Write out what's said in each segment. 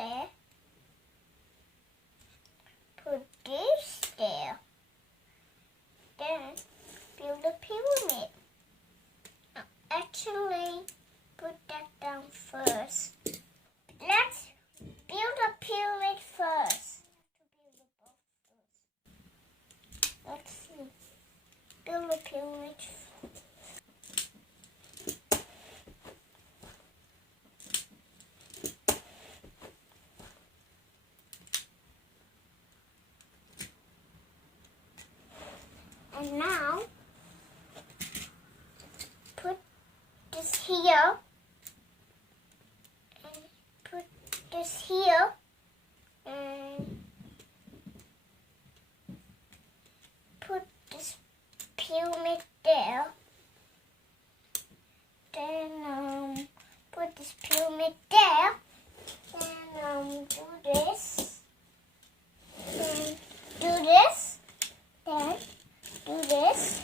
there. Put this there. Then build a pyramid. Actually, put that down first. Let's build a pyramid first. Let's see. Build a pyramid first. And now, put this here, and put this here, and put this pyramid there. Then put this pyramid there. Then do this. Then do this. Then do this.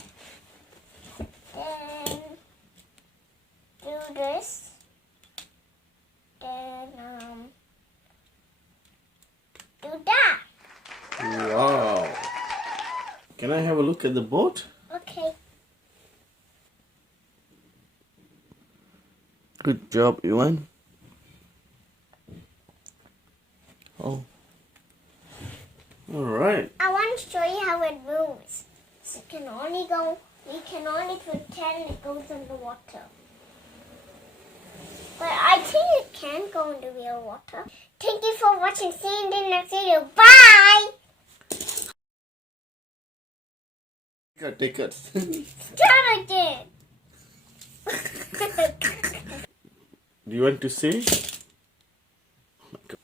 Then do this. Then do that. Wow. Can I have a look at the boat? Okay. Good job, Vivaan. Oh. All right. I want to show you how it moves. So we can only pretend it goes underwater. But I think it can go into real water. Thank you for watching. See you in the next video. Bye! Take it. Start again. Do you want to say? Oh my God.